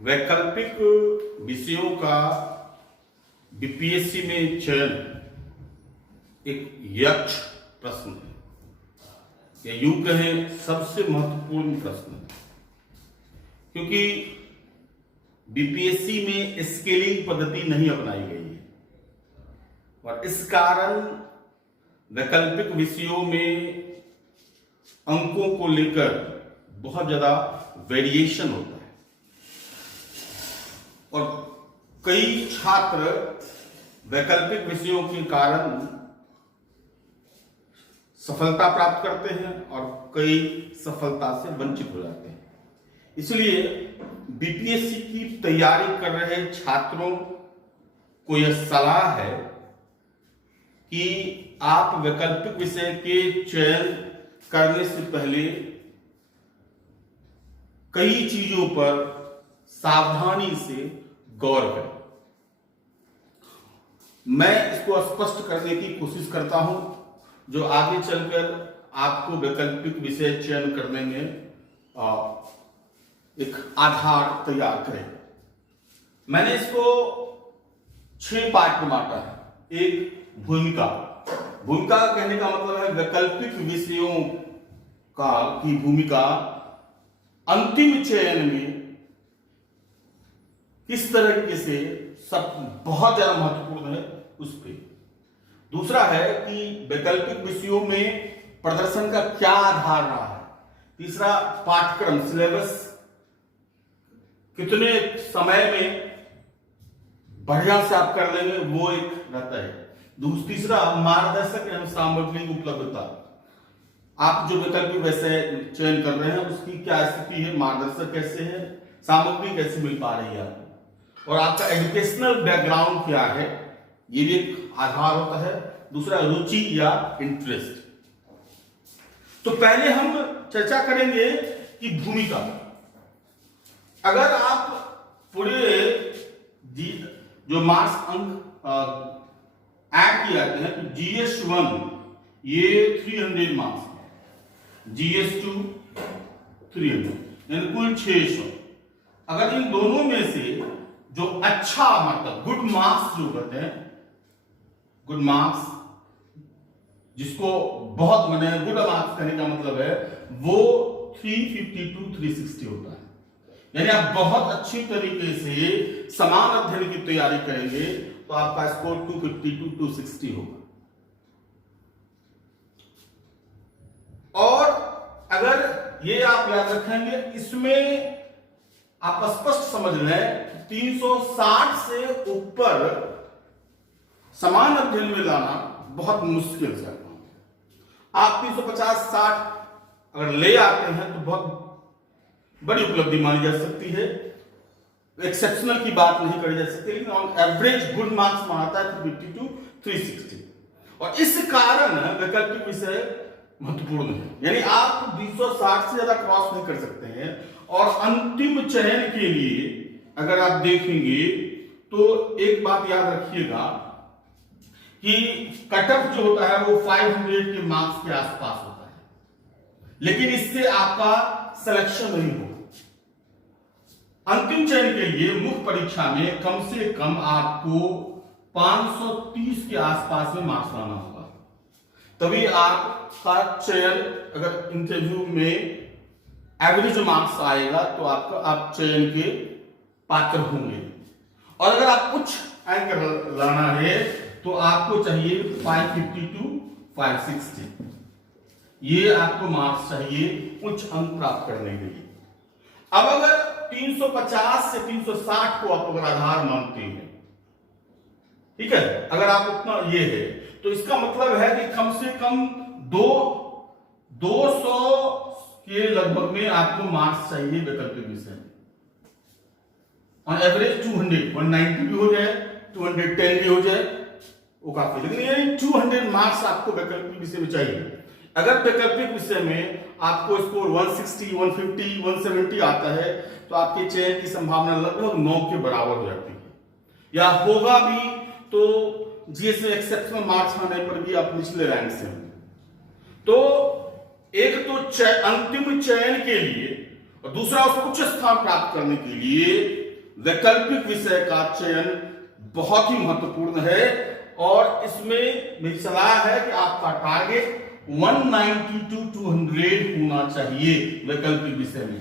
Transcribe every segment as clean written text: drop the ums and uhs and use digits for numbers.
वैकल्पिक विषयों का बीपीएससी में चयन एक यक्ष प्रश्न है, या यूं कहें सबसे महत्वपूर्ण प्रश्न है, क्योंकि बीपीएससी में स्केलिंग पद्धति नहीं अपनाई गई है और इस कारण वैकल्पिक विषयों में अंकों को लेकर बहुत ज्यादा वेरिएशन होता है और कई छात्र वैकल्पिक विषयों के कारण सफलता प्राप्त करते हैं और कई सफलता से वंचित हो जाते हैं। इसलिए बीपीएससी की तैयारी कर रहे छात्रों को यह सलाह है कि आप वैकल्पिक विषय के चयन करने से पहले कई चीजों पर सावधानी से गौर करें। मैं इसको स्पष्ट करने की कोशिश करता हूं जो आगे चलकर आपको वैकल्पिक विषय चयन करने में एक आधार तैयार करे। मैंने इसको 6 पार्ट में बांटा है। एक भूमिका कहने का मतलब है वैकल्पिक विषयों की भूमिका अंतिम चयन में किस तरीके से सब बहुत ज्यादा महत्वपूर्ण है उस पे। दूसरा है कि वैकल्पिक विषयों में प्रदर्शन का क्या आधार रहा है। तीसरा पाठ्यक्रम सिलेबस कितने समय में बढ़िया से आप कर लेंगे वो एक रहता है। तीसरा मार्गदर्शक एवं सामग्री की उपलब्धता, आप जो वैकल्पिक विषय चयन कर रहे हैं उसकी क्या स्थिति है, मार्गदर्शक कैसे है, सामग्री कैसे मिल पा रही है आपको, और आपका एजुकेशनल बैकग्राउंड क्या है, ये भी एक आधार होता है। दूसरा रुचि या इंटरेस्ट। तो पहले हम चर्चा करेंगे कि भूमिका। अगर आप पूरे जो मार्क्स अंक ऐड किए जाते हैं तो GS1 ये 300 मार्क्स है, GS2 300 यानी कुल 600। अगर इन दोनों में से जो अच्छा मतलब गुड मार्क्स जो कहते हैं, गुड मार्क्स जिसको बहुत मैंने गुड मार्क्स कहने का मतलब है वो 350 to 360 होता है। यानी आप बहुत अच्छी तरीके से समान अध्ययन की तैयारी करेंगे तो आपका स्कोर 250 to 260 होगा। और अगर ये आप याद रखेंगे, इसमें आप स्पष्ट समझ लें 360 से ऊपर समान अध्ययन में लाना बहुत मुश्किल है। आप 350-60 अगर ले आते हैं तो बहुत बड़ी उपलब्धि मानी जा सकती है, एक्सेप्शनल की बात नहीं करी जा सकती, लेकिन ऑन एवरेज गुड मार्क्स मानता है 350 to 360। और इस कारण वैकल्पिक विषय महत्वपूर्ण है। यानी आप 260 से ज्यादा क्रॉस नहीं कर सकते हैं। और अंतिम चयन के लिए अगर आप देखेंगे तो एक बात याद रखिएगा कि कट ऑफ जो होता है वो 500 के मार्क्स के आसपास होता है, लेकिन इससे आपका सिलेक्शन नहीं होगा। अंतिम चयन के लिए मुख्य परीक्षा में कम से कम आपको 530 के आसपास में मार्क्स लाना होगा, तभी आपका चयन, अगर इंटरव्यू में एवरेज मार्क्स आएगा तो आप चयन के पात्र होंगे। और अगर आप उच्च अंक लाना है तो आपको चाहिए 550 to 560, ये आपको मार्क्स चाहिए उच्च अंक प्राप्त करने के लिए। अब अगर 350 से 360 को आप अगर आधार मानते हैं, ठीक है, अगर आप उतना ये है तो इसका मतलब है कि कम से कम 200 के लगभग में आपको मार्क्स चाहिए वैकल्पिक विषय में। ऑन एवरेज 190 भी हो जाए, 210 भी हो जाए, वो काफी, लेकिन ये 200 मार्क्स आपको वैकल्पिक विषय में चाहिए। अगर वैकल्पिक विषय में आपको स्कोर 160, 150, 170 आता है तो आपके चयन की संभावना लगभग 9 के बराबर हो जाती है, या होगा भी तो जीएस में एक्सेप्शनल मार्क्स आने पर भी आप निचले रैंक से होंगे। तो एक तो अंतिम चयन के लिए और दूसरा उस उच्च स्थान प्राप्त करने के लिए वैकल्पिक विषय का चयन बहुत ही महत्वपूर्ण है और इसमें मेरी सलाह है कि आपका टारगेट 190 to 200 होना चाहिए वैकल्पिक विषय में।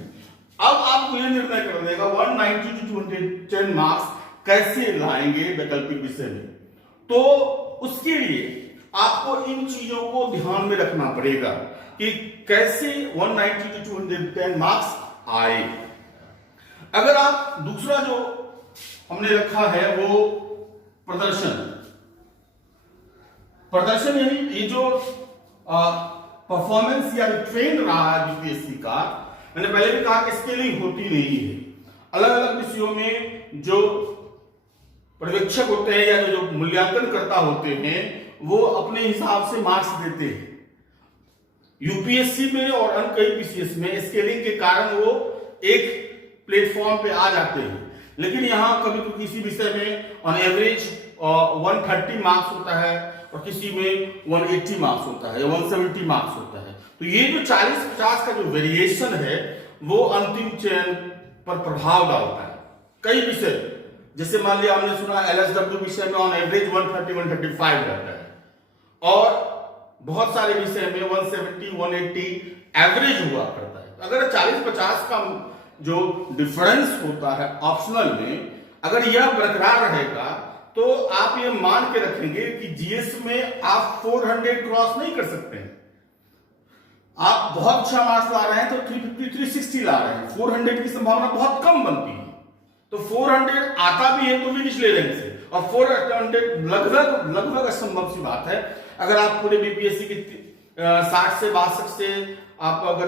अब आपको यह निर्णय कर देगा 190 to 210 मार्क्स कैसे लाएंगे वैकल्पिक विषय में। तो उसके लिए आपको इन चीजों को ध्यान में रखना पड़ेगा कि कैसे 190 to 210 मार्क्स आए। अगर आप दूसरा जो हमने रखा है वो प्रदर्शन यानी ये जो परफॉर्मेंस या ट्रेंड रहा है यूपीएससी का, मैंने पहले भी कहा कि स्केलिंग होती नहीं है। अलग अलग विषयों में जो पर्यवेक्षक होते हैं या जो मूल्यांकन करता होते हैं वो अपने हिसाब से मार्क्स देते हैं। यूपीएससी में और अन्य कई पीसीएस में स्केलिंग के कारण वो एक प्लेटफॉर्म पे आ जाते हैं, लेकिन यहां कभी तो किसी विषय में ऑन एवरेज 130 मार्क्स होता है और किसी में 180 मार्क्स होता है या 170 मार्क्स होता है। तो ये जो 40-50 का जो वेरिएशन है वो अंतिम चयन पर प्रभाव डालता है। कई विषय जैसे मान लिया हमने सुना एलएसडब्ल्यू विषय में ऑन एवरेज 130-135 रहता है और बहुत सारे विषय में 170-180 एवरेज हुआ करता है। अगर 40-50 का जो डिफरेंस होता है ऑप्शनल में, अगर यह बरकरार रहेगा तो आप ये मान के रखेंगे कि जीएस में आप 400 क्रॉस नहीं कर सकते हैं। आप बहुत अच्छा मार्क्स ला रहे हैं तो 350-360 ला रहे हैं, 400 की संभावना बहुत कम बनती है। तो 400 आता भी है तो भी निचले रैंक से, और 400 लगभग असंभव सी बात है। अगर आप पूरे बीपीएससी की 60 से 62 से आप अगर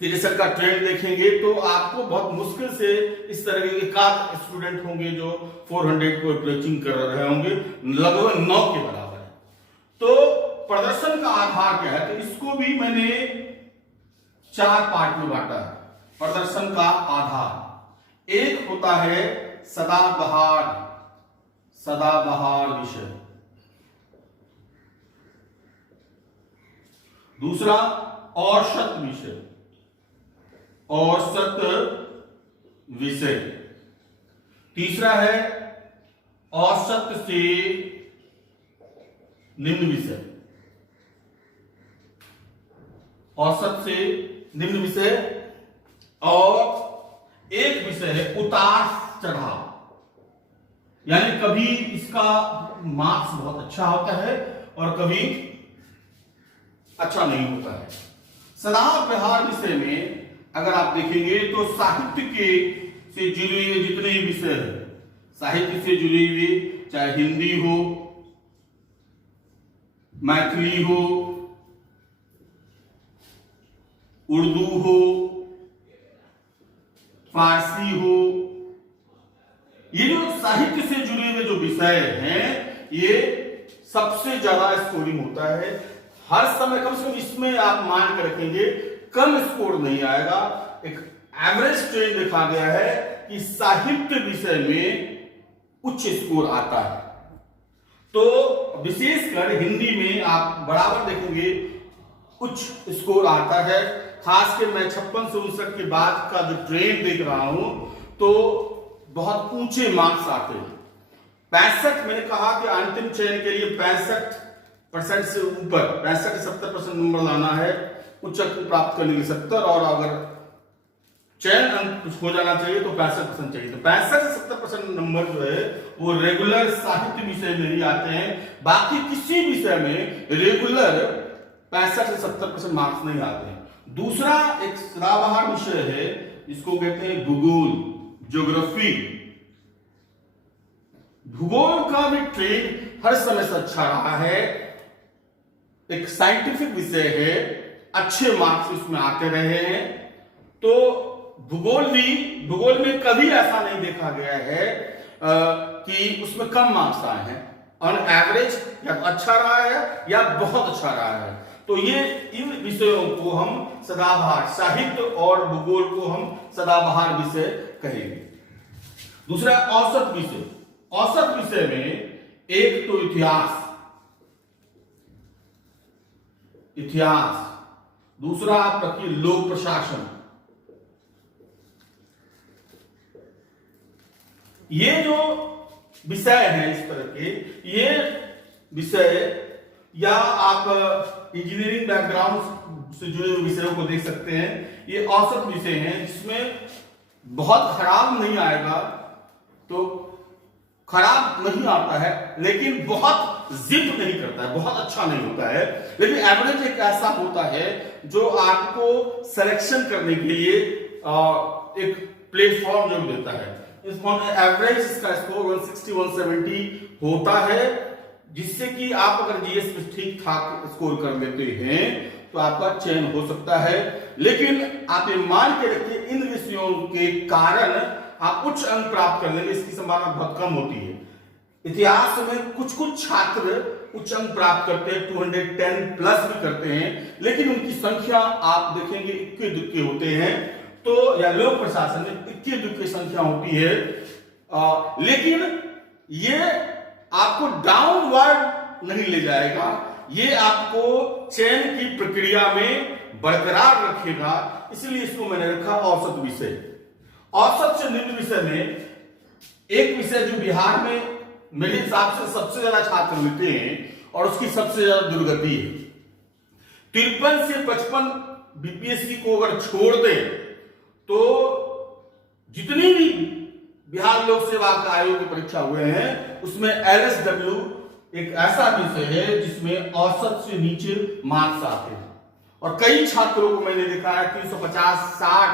63 का ट्रेंड देखेंगे तो आपको बहुत मुश्किल से इस तरह के एकाध स्टूडेंट होंगे जो 400 को अप्रोचिंग कर रहे होंगे, लगभग 9 के बराबर है। तो प्रदर्शन का आधार क्या है, तो इसको भी मैंने 4 पार्ट में बांटा है। प्रदर्शन का आधार एक होता है सदाबहार विषय, दूसरा औसत विषय, तीसरा है औसत से निम्न विषय, और एक विषय है उतार चढ़ाव, यानी कभी इसका मार्क्स बहुत अच्छा होता है और कभी अच्छा नहीं होता है। सदाबहार विषय में अगर आप देखेंगे तो साहित्य के से जुड़े हुए जितने विषय है, साहित्य से जुड़े हुए, चाहे हिंदी हो, मैथिली हो, उर्दू हो, फारसी हो, ये जो साहित्य से जुड़े हुए जो विषय हैं ये सबसे ज्यादा स्कोरिंग होता है। हर समय कम से कम इसमें आप मान कर रखेंगे कम स्कोर नहीं आएगा। एक एवरेज ट्रेंड देखा गया है कि साहित्य विषय में उच्च स्कोर आता है। तो विशेषकर हिंदी में आप बराबर देखेंगे उच्च स्कोर आता है। खास के मैं 56 से 59 के बाद का जो ट्रेंड देख रहा हूं तो बहुत ऊंचे मार्क्स आते हैं। 65 मैंने कहा कि अंतिम चयन के लिए 65% से ऊपर 65 से 70% नंबर लाना है, उच्च अंक प्राप्त करने के लिए 70, और अगर चयन अंक हो जाना चाहिए तो 65% चाहिए। तो 65 से 70% नंबर जो है वो रेगुलर साहित्य विषय में ही आते हैं। बाकी किसी विषय में रेगुलर 65 से 70% मार्क्स नहीं आते हैं। दूसरा एक सदाबहार विषय है जिसको कहते हैं भूगोल, ज्योग्राफी। भूगोल का भी ट्रेंड हर समय से अच्छा रहा है। एक साइंटिफिक विषय है, अच्छे मार्क्स इसमें आते रहे हैं। तो भूगोल में कभी ऐसा नहीं देखा गया है कि उसमें कम मार्क्स आए हैं। ऑन एवरेज या अच्छा रहा है या बहुत अच्छा रहा है। तो ये इन विषयों को हम सदाबहार, साहित्य और भूगोल को हम सदाबहार विषय कहेंगे। दूसरा औसत विषय। औसत विषय में एक तो इतिहास, दूसरा आप रखिए लोक प्रशासन, ये जो विषय है इस तरह के, ये विषय या आप इंजीनियरिंग बैकग्राउंड से जुड़े हुए विषयों को देख सकते हैं, ये औसत विषय हैं जिसमें बहुत खराब नहीं आएगा, तो खराब नहीं आता है, लेकिन बहुत जिद नहीं करता है, बहुत अच्छा नहीं होता है, लेकिन एवरेज एक ऐसा होता है जो आपको सिलेक्शन करने के लिए एक प्लेटफॉर्म जो देता है। इस एवरेज इसका स्कोर 160 170 होता है, जिससे कि आप अगर जीएस में ठीक ठाक स्कोर कर लेते हैं तो आपका चयन हो सकता है। लेकिन आप ये मान के रखिए इन विषयों के कारण आप उच्च अंक प्राप्त कर लेंगे, इसकी संभावना बहुत कम होती है। इतिहास में कुछ छात्र उच्च अंक प्राप्त करते हैं, 210 प्लस भी करते हैं, लेकिन उनकी संख्या आप देखेंगे इक्के दुक्के होते हैं। तो या लोक प्रशासन में इक्के दुक्के संख्या होती है, लेकिन ये आपको डाउनवर्ड नहीं ले जाएगा, ये आपको चयन की प्रक्रिया में बरकरार रखेगा। इसलिए इसको मैंने रखा औसत विषय। औसत से निम्न विषय में एक विषय जो बिहार में मेरे हिसाब से सबसे ज्यादा छात्र लेते हैं और उसकी सबसे ज्यादा दुर्गति है, 53 से 55 बीपीएससी को अगर छोड़ दें तो जितनी भी बिहार लोक सेवा आयोग की परीक्षा हुए हैं उसमें एलएसडब्ल्यू एक ऐसा विषय है जिसमें औसत से नीचे मार्क्स आते हैं। और कई छात्रों को मैंने देखा है 350, 60,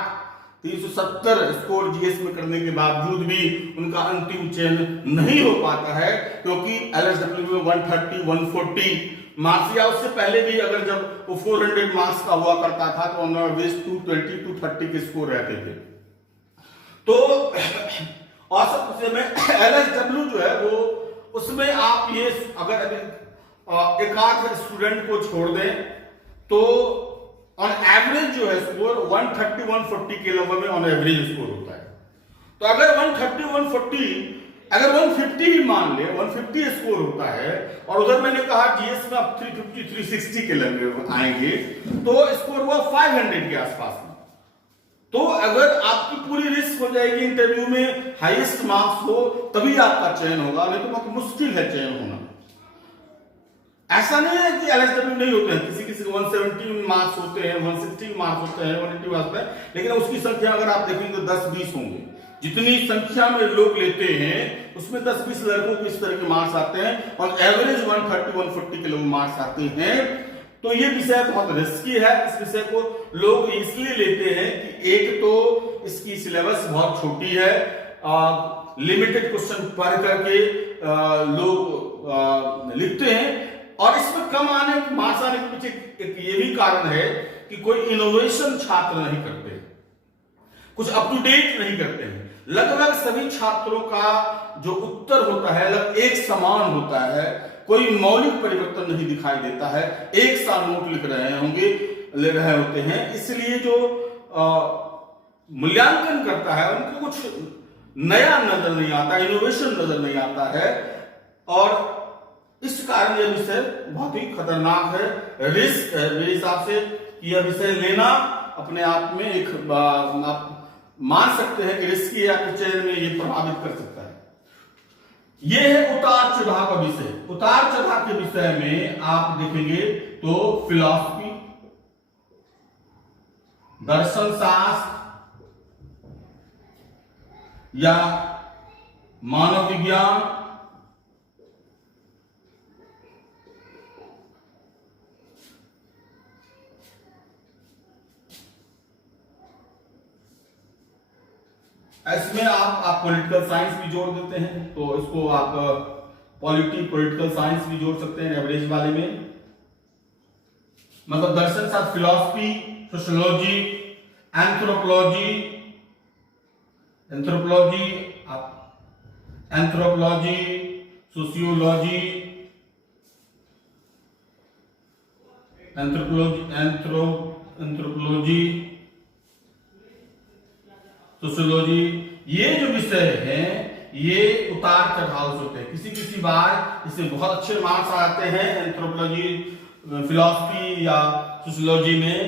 370 स्कोर जीएस में करने के बावजूद भी उनका अंतिम चयन नहीं हो पाता है, क्योंकि एलएसडब्ल्यू में 130, 140 मार्क्स या उससे पहले भी अगर जब वो 400 मार्क्स का हुआ करता था तो ऑन एवरेज 220, 230 के स्कोर रहते थे। तो औसत विषय में एलएसडब्ल्यू जो है वो उसमें आप ये अगर एक आध स्टूडेंट को छोड़ दें तो ऑन एवरेज जो है स्कोर 130, 140 के लगभग में ऑन एवरेज स्कोर होता है। तो अगर 130, 140 अगर 150 भी मान ले, 150 स्कोर होता है और उधर मैंने कहा जीएस में आप 350, 360 के लगभग आएंगे तो स्कोर हुआ 500 के आसपास में। तो अगर आपकी पूरी रिस्क हो जाएगी इंटरव्यू में हाईएस्ट मार्क्स हो तभी आपका चयन होगा, नहीं तो बहुत मुश्किल है चयन होना। ऐसा नहीं है कि एलएसडब्ल्यू नहीं होते हैं, किसी किसी को 170 मार्क्स होते हैं, 160 मार्क्स होते हैं, 180 मार्क्स होते हैं, लेकिन उसकी संख्या अगर आप देखेंगे तो 10-20 होंगे। जितनी संख्या में लोग लेते हैं उसमें 10-20 लड़कों को इस तरह के मार्क्स आते हैं और एवरेज 130, 140 के लोग मार्क्स आते हैं। तो ये विषय बहुत रिस्की है। इस विषय को लोग इसलिए लेते हैं कि एक तो इसकी सिलेबस बहुत छोटी है, लिमिटेड क्वेश्चन पढ़ करके लोग लिखते हैं, और इसमें कम मार्क्स आने के पीछे एक ये भी कारण है कि कोई इनोवेशन छात्र नहीं करते, कुछ अप टू डेट नहीं करते हैं। लगभग सभी छात्रों का जो उत्तर होता है लगभग एक समान होता है, कोई मौलिक परिवर्तन नहीं दिखाई देता है, एक सा नोट लिख रहे होंगे, ले रहे होते हैं। इसलिए जो मूल्यांकन करता है उनको कुछ नया नजर नहीं आता, इनोवेशन नजर नहीं आता है, और इस कारण यह विषय बहुत ही खतरनाक है, रिस्क है मेरे हिसाब से। यह विषय लेना अपने आप में एक आप मान सकते हैं कि रिस्की है, आपके चयन में ये प्रभावित कर सकता है। यह है उतार चढ़ाव का विषय। उतार चढ़ाव के विषय में आप देखेंगे तो फिलॉसफी, दर्शन शास्त्र या मानव विज्ञान, इसमें आप पॉलिटिकल साइंस भी जोड़ देते हैं, तो इसको आप पॉलिटिकल साइंस भी जोड़ सकते हैं एवरेज वाले में। मतलब दर्शन शास्त्र, philosophy, sociology, anthropology, sociology, sociology, ये जो विषय है ये उतार चढ़ाव से होते हैं। किसी बार इसमें बहुत अच्छे मार्क्स आते हैं एंथ्रोपोलॉजी, फिलॉसफी या सोशियोलॉजी में,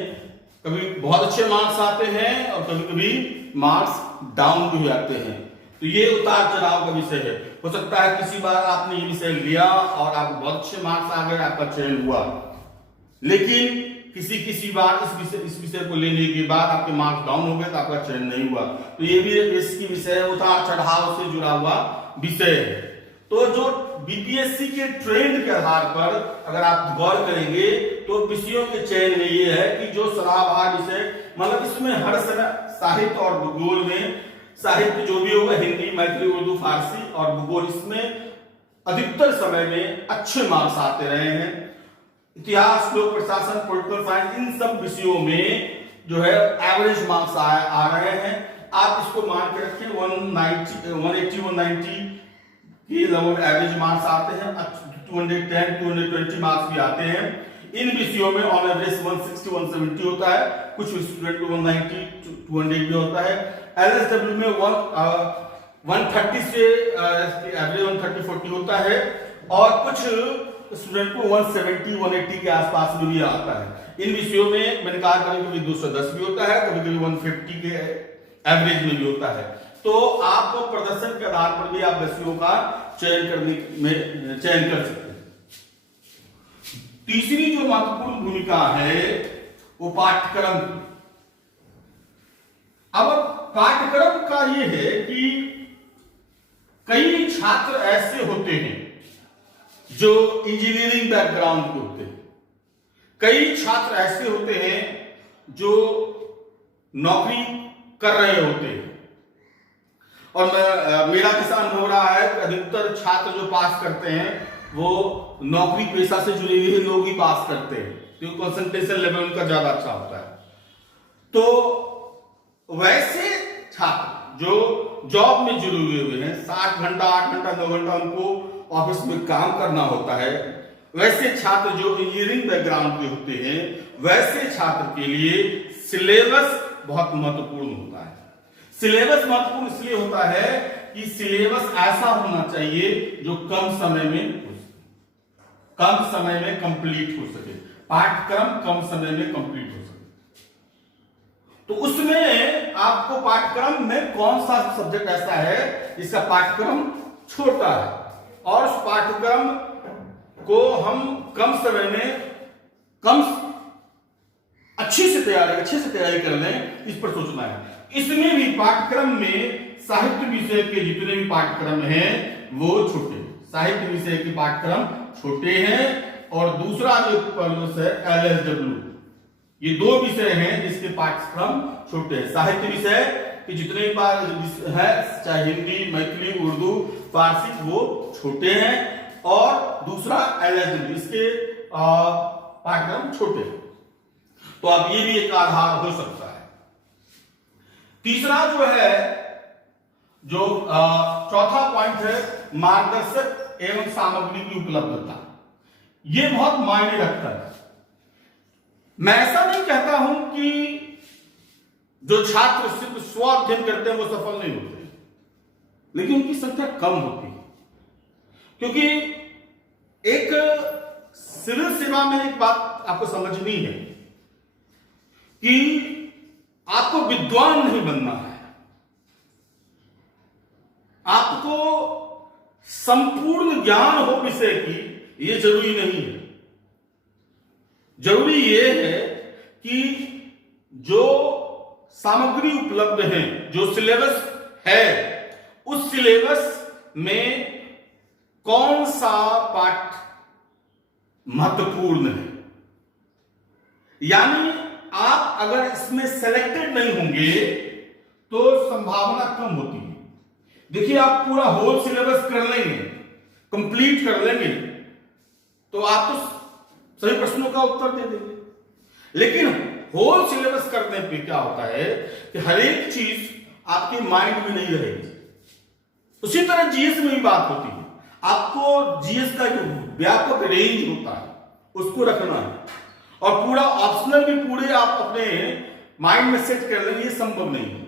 कभी बहुत अच्छे मार्क्स आते हैं और कभी कभी मार्क्स डाउन भी आते हैं। तो ये उतार चढ़ाव का विषय है। हो सकता है किसी बार आपने ये विषय लिया और आपको बहुत अच्छे मार्क्स आ गए, आपका चयन हुआ, लेकिन किसी बार इस विषय को लेने के बाद आपके मार्क्स डाउन हो गए तो आपका चयन नहीं हुआ। तो ये भी इसकी विषय उतार चढ़ाव से जुड़ा हुआ विषय है। तो जो बीपीएससी के ट्रेंड के आधार पर अगर आप गौर करेंगे तो विषयों के चयन में ये है कि जो सलाहभार विषय, मतलब इसमें हर समय साहित्य और भूगोल में, साहित्य जो भी होगा हिंदी, मैथिली, उर्दू, फारसी और भूगोल, इसमें अधिकतर समय में अच्छे मार्क्स आते रहे हैं। इतिहास, लोक प्रशासन, पॉलिटिकल साइंस, इन सब विषयों में जो है एवरेज मार्क्स आ रहे हैं। आप इसको मान के रखें 180, 190 की लगभग एवरेज मार्क्स आते हैं। 210, 220 मार्क्स भी आते हैं। इन विषयों में ऑन एवरेज 160, 170 होता है, कुछ स्टूडेंट को 190, 200 भी होता है। एलएसडब्ल्यू में 130 से एवरेज 130, 40 होता है और कुछ स्टूडेंट को 170, 180 के आसपास में भी आता है। इन विषयों में मैंने कहा कभी कभी 210 भी होता है, कभी कभी 150 के एवरेज में भी होता है। तो आप प्रदर्शन के आधार पर भी आप विषयों का चयन कर सकते हैं। तीसरी जो महत्वपूर्ण भूमिका है वो पाठ्यक्रम। अब पाठ्यक्रम का ये है कि कई छात्र ऐसे होते हैं जो इंजीनियरिंग बैकग्राउंड के होते हैं, कई छात्र ऐसे होते हैं जो नौकरी कर रहे होते हैं, और मेरा कैसा अनुभव रहा है कि अधिकतर छात्र जो पास करते हैं वो नौकरी पेशा से जुड़े हुए लोग ही पास करते हैं, क्योंकि कंसंट्रेशन लेवल उनका ज्यादा अच्छा होता है। तो वैसे छात्र जो जॉब में जुड़े हुए हैं, 7 घंटा, 8 घंटा, 9 घंटा उनको ऑफिस में काम करना होता है, वैसे छात्र जो इंजीनियरिंग बैकग्राउंड के होते हैं, वैसे छात्र के लिए सिलेबस बहुत महत्वपूर्ण होता है। सिलेबस महत्वपूर्ण इसलिए होता है कि सिलेबस ऐसा होना चाहिए जो कम समय में कंप्लीट हो सके, पाठ्यक्रम कम समय में कंप्लीट हो सके। तो उसमें आपको पाठ्यक्रम में कौन सा सब्जेक्ट ऐसा है जिसका पाठ्यक्रम छोटा है और उस पाठ्यक्रम को हम कम समय में अच्छे से तैयारी कर लें, इस पर सोचना है। इसमें भी पाठ्यक्रम में साहित्य विषय के जितने भी पाठ्यक्रम हैं वो छोटे, साहित्य विषय के पाठ्यक्रम छोटे हैं। और दूसरा जो है एलएसडब्ल्यू, ये 2 विषय हैं जिसके पाठ्यक्रम छोटे हैं। साहित्य विषय के जितने भी है, चाहे हिंदी, मैथिली, उर्दू, फारसी, वो छोटे हैं, और दूसरा एलएसडब्ल्यू, इसके पाठ्यक्रम छोटे हैं। तो अब ये भी एक आधार हो सकता है। तीसरा जो है, जो चौथा पॉइंट है, मार्गदर्शक एवं सामग्री की उपलब्धता। ये बहुत मायने रखता है। मैं ऐसा नहीं कहता हूं कि जो छात्र सिर्फ स्व अध्ययन करते हैं वो सफल नहीं होते, लेकिन उनकी संख्या कम होती है। क्योंकि एक सिविल सेवा में एक बात आपको समझनी है कि आपको विद्वान नहीं बनना है, आपको संपूर्ण ज्ञान हो विषय की, ये जरूरी नहीं है। जरूरी ये है कि जो सामग्री उपलब्ध है, जो सिलेबस है, उस सिलेबस में कौन सा पाठ महत्वपूर्ण है। यानी आप अगर इसमें सेलेक्टेड नहीं होंगे तो संभावना कम होती है। देखिए, आप पूरा होल सिलेबस कर लेंगे, कंप्लीट कर लेंगे, तो आप तो सभी प्रश्नों का उत्तर दे देंगे। लेकिन होल सिलेबस करने पे क्या होता है कि हर एक चीज आपके माइंड में नहीं रहेगी। उसी तरह जीएस में भी बात होती है। आपको जीएस का जो व्यापक रेंज होता है उसको रखना है, और पूरा ऑप्शनल भी पूरे आप अपने माइंड में सेट कर लेंगे, ये संभव नहीं है।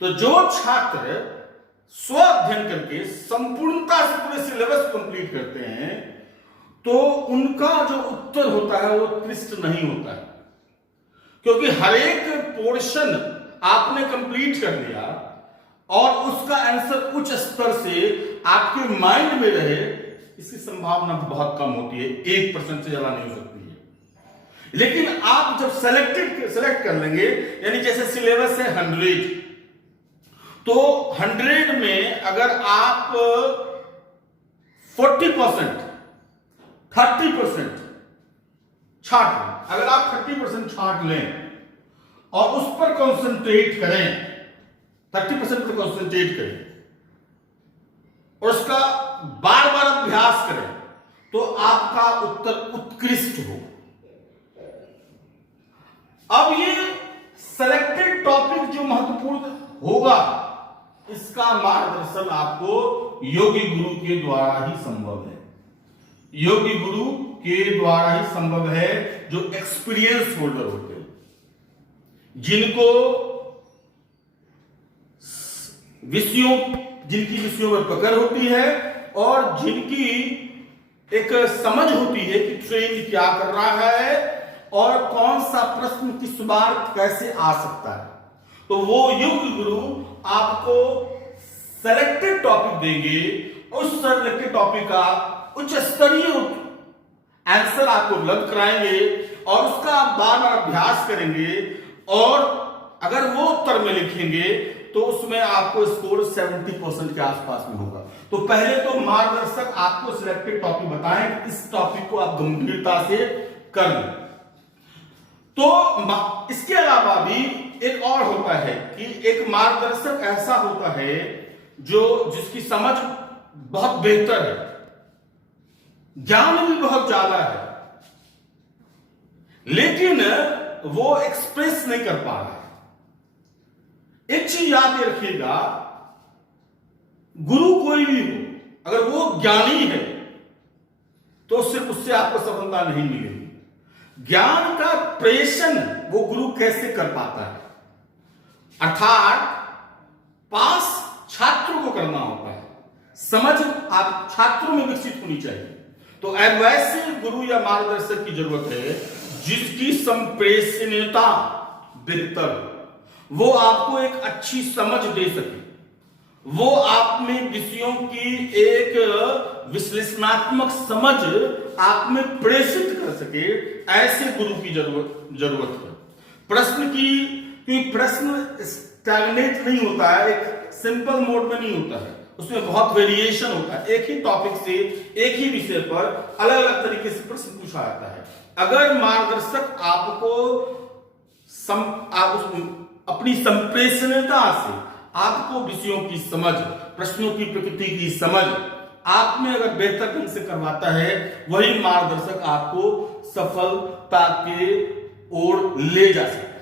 तो जो छात्र स्व अध्ययन करके संपूर्णता से पूरे सिलेबस कंप्लीट करते हैं, तो उनका जो उत्तर होता है वो उत्कृष्ट नहीं होता है, क्योंकि हर एक पोर्शन आपने कंप्लीट कर लिया, और उसका आंसर उच्च स्तर से आपके माइंड में रहे, इसकी संभावना बहुत कम होती है, 1% से ज्यादा नहीं हो सकती है। लेकिन आप जब सेलेक्ट कर लेंगे, यानी जैसे सिलेबस है 100, तो 100 में अगर आप 40%, 30% छांट लें, अगर आप 30% छांट लें और उस पर कंसंट्रेट करें, 30% पर कंसंट्रेट करें और उसका बार बार अभ्यास करें, तो आपका उत्तर उत्कृष्ट हो। अब ये सेलेक्टेड टॉपिक जो महत्वपूर्ण होगा, इसका मार्गदर्शन आपको योगी गुरु के द्वारा ही संभव है। योगी गुरु के द्वारा ही संभव है, जो एक्सपीरियंस होल्डर होते हैं, जिनको जिनकी विषयों में पकड़ होती है और जिनकी एक समझ होती है कि ट्रेंड क्या कर रहा है और कौन सा प्रश्न किस बार कैसे आ सकता है। तो वो योगी गुरु आपको सेलेक्टेड टॉपिक देंगे, उस सेलेक्टेड टॉपिक का उच्च स्तरीय आंसर आपको उपलब्ध कराएंगे और उसका आप बार बार अभ्यास करेंगे, और अगर वो उत्तर में लिखेंगे तो उसमें आपको स्कोर 70% के आसपास में होगा। तो पहले तो मार्गदर्शक आपको सिलेक्टेड टॉपिक बताएं, इस टॉपिक को आप गंभीरता से कर लें। तो इसके अलावा भी एक और होता है कि एक मार्गदर्शक ऐसा होता है जिसकी समझ बहुत बेहतर है, ज्ञान भी बहुत ज्यादा है, लेकिन वो एक्सप्रेस नहीं कर पा रहा है। एक चीज याद रखिएगा, गुरु कोई भी हो, अगर वो ज्ञानी है तो सिर्फ उससे आपको सफलता नहीं मिलेगी। ज्ञान का प्रेषण वो गुरु कैसे कर पाता है, अर्थात पास छात्रों को करना होता है, समझ आप छात्रों में विकसित होनी चाहिए। तो वैसे गुरु या मार्गदर्शक की जरूरत है जिसकी संप्रेषणीयता बेहतर, वो आपको एक अच्छी समझ दे सके, वो आप में विषयों की एक विश्लेषणात्मक समझ आप में प्रेषित कर सके, ऐसे गुरु की जरूरत है। क्योंकि प्रश्न स्टैग्नेट नहीं होता है, एक सिंपल मोड में नहीं होता है, उसमें बहुत वेरिएशन होता है। एक ही टॉपिक से एक ही विषय पर अलग अलग तरीके से प्रश्न पूछा जाता है। अगर मार्गदर्शक आपको अपनी संप्रेषणीयता से आपको विषयों की समझ, प्रश्नों की प्रकृति की समझ आप में अगर बेहतर ढंग से करवाता है, वही मार्गदर्शक आपको सफलता के ओर ले जा सकता है।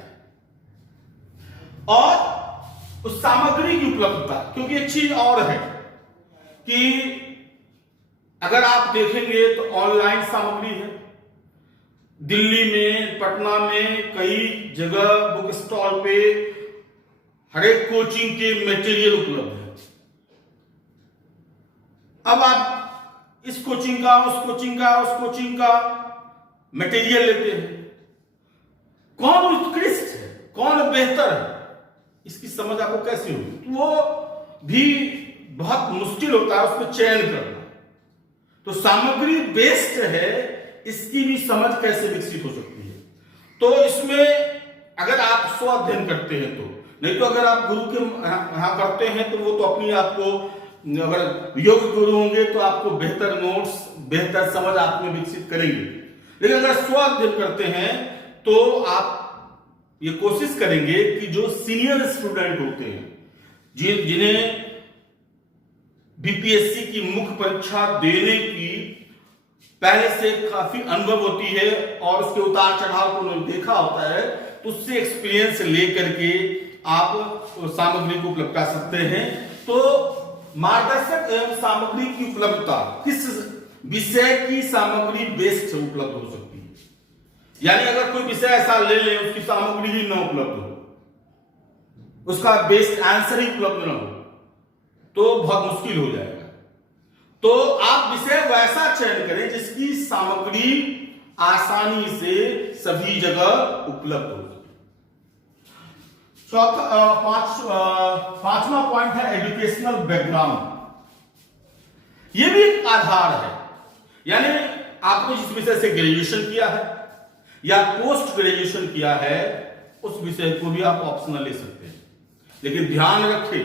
और उस सामग्री की उपलब्धता, क्योंकि एक चीज और है कि अगर आप देखेंगे तो ऑनलाइन सामग्री है, दिल्ली में, पटना में, कई जगह बुक स्टॉल पे हर एक कोचिंग के मटेरियल उपलब्ध है। अब आप इस कोचिंग का, उस कोचिंग का मटेरियल लेते हैं, कौन उत्कृष्ट है, कौन बेहतर है, इसकी समझ आपको कैसे होगी? वो भी बहुत मुश्किल होता है उसको चयन करना। तो सामग्री बेस्ड है, इसकी भी समझ कैसे विकसित हो सकती है। तो इसमें अगर आप स्व अध्ययन करते हैं तो, नहीं तो अगर आप गुरु के यहां करते हैं तो वो तो अपनी आपको, अगर योग गुरु होंगे तो आपको बेहतर नोट्स, बेहतर समझ आप में विकसित करेंगे। लेकिन अगर स्व अध्ययन करते हैं तो आप ये कोशिश करेंगे कि जो सीनियर स्टूडेंट होते हैं, जिन्हें बीपीएससी की मुख्य परीक्षा देने की पहले से काफी अनुभव होती है और उसके उतार चढ़ाव को उन्होंने देखा होता है, तो उससे एक्सपीरियंस लेकर के आप सामग्री को उपलब्ध कर सकते हैं। तो मार्गदर्शक एवं सामग्री की उपलब्धता, किस विषय की सामग्री बेस्ड उपलब्ध हो सकती है, यानी अगर कोई विषय ऐसा ले ले उसकी सामग्री ही न उपलब्ध हो, उसका बेस्ड आंसर ही उपलब्ध न हो, तो बहुत मुश्किल हो जाएगा। तो आप विषय वैसा चयन करें जिसकी सामग्री आसानी से सभी जगह उपलब्ध हो। पांचवा पॉइंट है एजुकेशनल बैकग्राउंड। यह भी एक आधार है, यानी आपने जिस विषय से ग्रेजुएशन किया है या पोस्ट ग्रेजुएशन किया है उस विषय को भी आप ऑप्शनल ले सकते हैं। लेकिन ध्यान रखें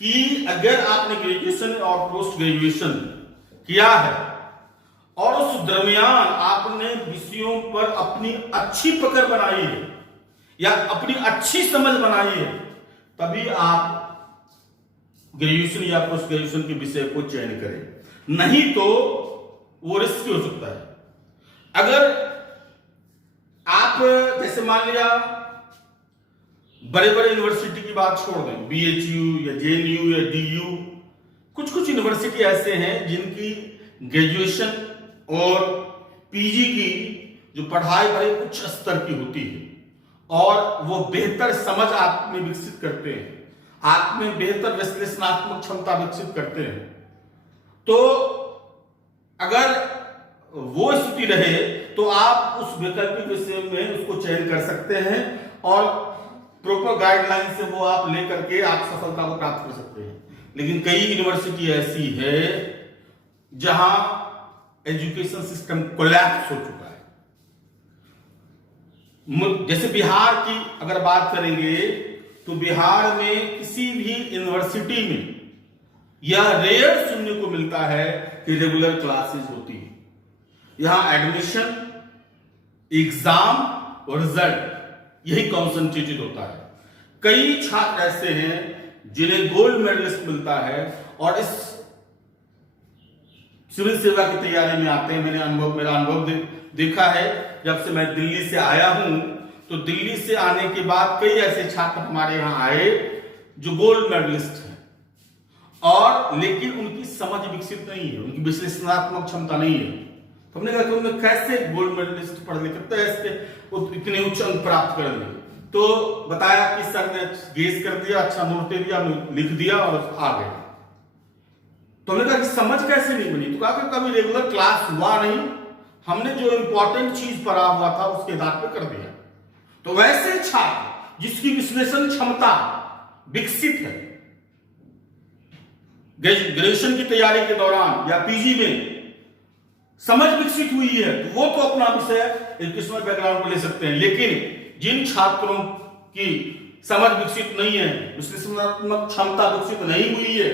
कि अगर आपने ग्रेजुएशन और पोस्ट ग्रेजुएशन किया है और उस दरमियान आपने विषयों पर अपनी अच्छी पकड़ बनाई है या अपनी अच्छी समझ बनाई है, तभी आप ग्रेजुएशन या पोस्ट ग्रेजुएशन के विषय को चयन करें, नहीं तो वो रिस्क हो सकता है। अगर आप जैसे मान लिया बड़े बड़े यूनिवर्सिटी की बात छोड़ दें, बीएचयू या जेएनयू या डीयू, कुछ कुछ यूनिवर्सिटी ऐसे हैं जिनकी ग्रेजुएशन और पीजी की जो पढ़ाई बड़े उच्च स्तर की होती है और वो बेहतर समझ आप में विकसित करते हैं, आप में बेहतर विश्लेषणात्मक क्षमता विकसित करते हैं। तो अगर वो स्थिति रहे तो आप उस वैकल्पिक विषय में उसको चयन कर सकते हैं और प्रॉपर गाइडलाइन से वो आप लेकर के आप सफलता को प्राप्त कर सकते हैं। लेकिन कई यूनिवर्सिटी ऐसी है जहां एजुकेशन सिस्टम कोलैप्स हो चुका है। जैसे बिहार की अगर बात करेंगे तो बिहार में किसी भी यूनिवर्सिटी में यह रेयर सुनने को मिलता है कि रेगुलर क्लासेस होती है। यहां एडमिशन, एग्जाम और रिजल्ट यही कॉन्सेंट्रेटेड होता है। कई छात्र ऐसे हैं जिन्हें गोल्ड मेडलिस्ट मिलता है और इस सिविल सेवा की तैयारी में आते हैं। मेरा अनुभव देखा है, जब से मैं दिल्ली से आया हूं तो दिल्ली से आने के बाद कई ऐसे छात्र हमारे यहां आए जो गोल्ड मेडलिस्ट हैं और लेकिन उनकी समझ विकसित नहीं है, उनकी विश्लेषणात्मक क्षमता नहीं है। तो हमने कहा कि उन्होंने कैसे गोल्ड मेडलिस्ट पढ़ लिखे इतने उच्च अंक प्राप्त कर लिए। तो बताया कि सर ने गेस कर दिया, अच्छा नोट दे दिया, लिख दिया और आ गए। तो हमने कहा कि समझ कैसे नहीं बनी? तो कहा कि कभी रेगुलर क्लास हुआ नहीं, हमने जो इंपॉर्टेंट चीज पढ़ा हुआ था उसके आधार पर कर दिया। तो वैसे छात्र जिसकी विश्लेषण क्षमता विकसित है, ग्रेजुएशन की तैयारी के दौरान या पीजी में समझ विकसित हुई है, तो वो तो अपना विषय एजुकेशनल बैकग्राउंड पर ले सकते हैं। लेकिन जिन छात्रों की समझ विकसित नहीं है, विश्लेषणात्मक क्षमता विकसित नहीं हुई है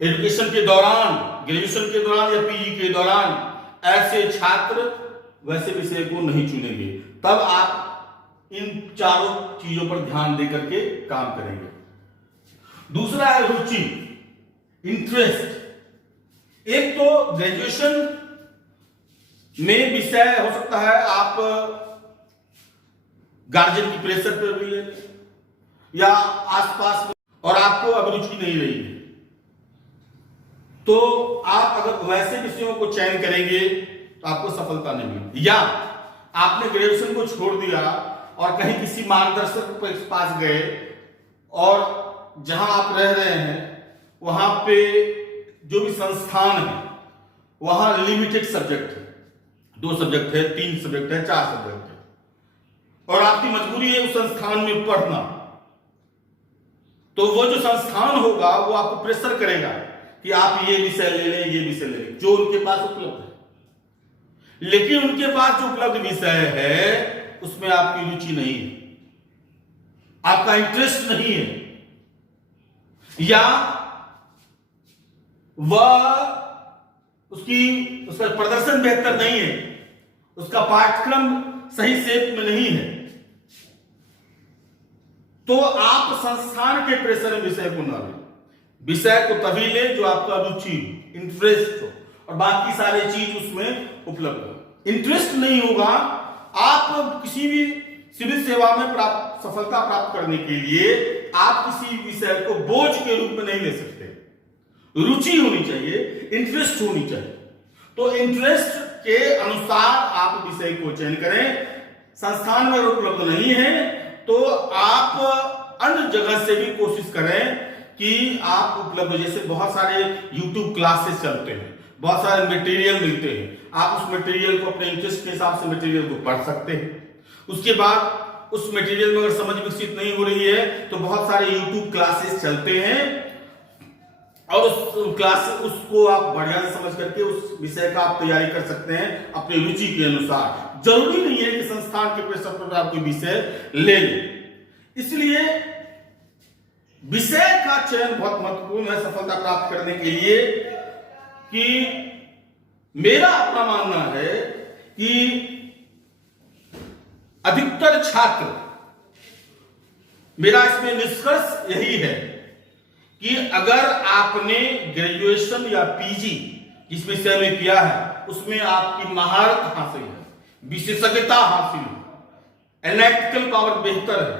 एजुकेशन के दौरान, ग्रेजुएशन के दौरान या पीजी के दौरान, ऐसे छात्र वैसे विषय को नहीं चुनेंगे। तब आप इन चारों चीजों पर ध्यान देकर के काम करेंगे। दूसरा है रुचि, इंटरेस्ट। एक तो ग्रेजुएशन में विषय हो सकता है आप गार्जियन की प्रेशर पर भी है या आसपास में, और आपको अभिरुचि नहीं रही है, तो आप अगर वैसे विषयों को चयन करेंगे तो आपको सफलता नहीं मिलेगी। या आपने ग्रेजुएशन को छोड़ दिया और कहीं किसी मार्गदर्शक के पास गए और जहां आप रह रहे हैं वहां पे जो भी संस्थान है वहां लिमिटेड सब्जेक्ट है, 2 सब्जेक्ट है, 3 सब्जेक्ट है, 4 सब्जेक्ट है, और आपकी मजबूरी है उस संस्थान में पढ़ना। तो वो जो संस्थान होगा वो आपको प्रेशर करेगा कि आप ये विषय ले लें, ये विषय ले लें, जो उनके पास उपलब्ध है। लेकिन उनके पास जो उपलब्ध विषय है उसमें आपकी रुचि नहीं है, आपका इंटरेस्ट नहीं है, या वह उसका प्रदर्शन बेहतर नहीं है, उसका पाठ्यक्रम सही शेप में नहीं है, तो आप संस्थान के प्रेशर में विषय को ना लें। विषय को तभी ले जो आपका रुचि, इंटरेस्ट हो और बाकी सारे चीज उसमें उपलब्ध हो। इंटरेस्ट नहीं होगा, आप किसी भी सिविल सेवा में सफलता प्राप्त करने के लिए आप किसी विषय को बोझ के रूप में नहीं ले सकते। रुचि होनी चाहिए, इंटरेस्ट होनी चाहिए। तो इंटरेस्ट के अनुसार आप विषय को चयन करें। संस्थान में उपलब्ध नहीं है तो आप अन्य जगह से भी कोशिश करें कि आप उपलब्ध, जैसे बहुत सारे YouTube क्लासेस चलते हैं, बहुत सारे मटेरियल मिलते हैं, आप उस मटेरियल को अपने इंटरेस्ट के हिसाब से मटेरियल को पढ़ सकते हैं। उसके बाद उस मटेरियल में अगर समझ विकसित नहीं हो रही है तो बहुत सारे यूट्यूब क्लासेस चलते हैं और उस क्लास उसको आप बढ़िया से समझ करके उस विषय का आप तैयारी कर सकते हैं अपनी रुचि के अनुसार। जरूरी नहीं है कि संस्थान के प्रेशर पर आप कोई विषय ले लें। इसलिए विषय का चयन बहुत महत्वपूर्ण है सफलता प्राप्त करने के लिए। कि मेरा अपना मानना है कि अधिकतर छात्र, मेरा इसमें निष्कर्ष यही है कि अगर आपने ग्रेजुएशन या पीजी जिस विषय में किया है उसमें आपकी महारत हासिल है, विशेषज्ञता हासिल है, एनालिटिकल पावर बेहतर है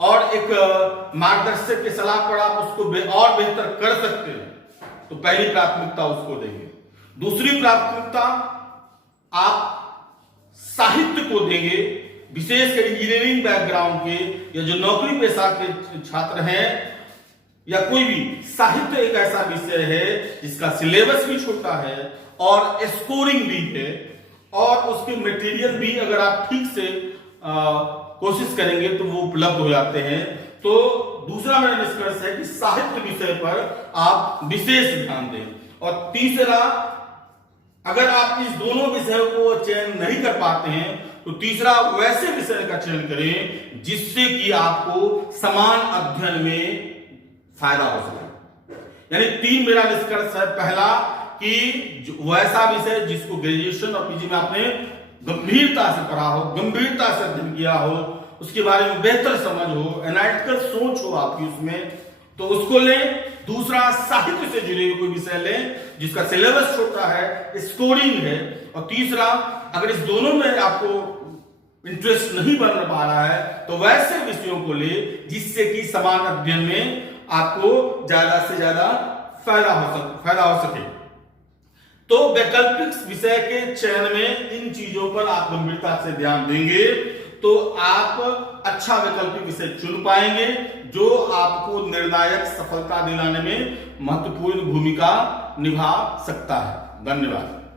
और एक मार्गदर्शक की सलाह पर आप उसको और बेहतर कर सकते हैं, तो पहली प्राथमिकता उसको देंगे। दूसरी प्राथमिकता आप साहित्य को देंगे, विशेषकर इंजीनियरिंग बैकग्राउंड के या जो नौकरी पेशा के छात्र हैं या कोई भी। साहित्य एक ऐसा विषय है जिसका सिलेबस भी छोटा है और स्कोरिंग भी है और उसके मटेरियल भी अगर आप ठीक से कोशिश करेंगे तो वो उपलब्ध हो जाते हैं। तो दूसरा मेरा निष्कर्ष है कि साहित्य विषय पर आप विशेष ध्यान दें। और तीसरा, अगर आप इस दोनों विषयों को चयन नहीं कर पाते हैं तो तीसरा वैसे विषय का चयन करें जिससे कि आपको समान अध्ययन में फायदा हो सके। यानी 3 मेरा निष्कर्ष है। पहला कि वैसा विषय जिसको ग्रेजुएशन और पीजी में आपने गंभीरता से पढ़ा हो, गंभीरता से अध्ययन किया हो, उसके बारे में बेहतर समझ हो, एनालिटिकल सोच हो आपकी उसमें, तो उसको लें। दूसरा, साहित्य से जुड़े हुए कोई विषय लें जिसका सिलेबस छोटा है, स्कोरिंग है। और तीसरा, अगर इस दोनों में आपको इंटरेस्ट नहीं बन पा रहा है तो वैसे विषयों को ले जिससे कि समान अध्ययन में आपको ज्यादा से ज्यादा फायदा हो सके। तो वैकल्पिक विषय के चयन में इन चीजों पर आप गंभीरता से ध्यान देंगे तो आप अच्छा वैकल्पिक विषय चुन पाएंगे जो आपको निर्णायक सफलता दिलाने में महत्वपूर्ण भूमिका निभा सकता है। धन्यवाद।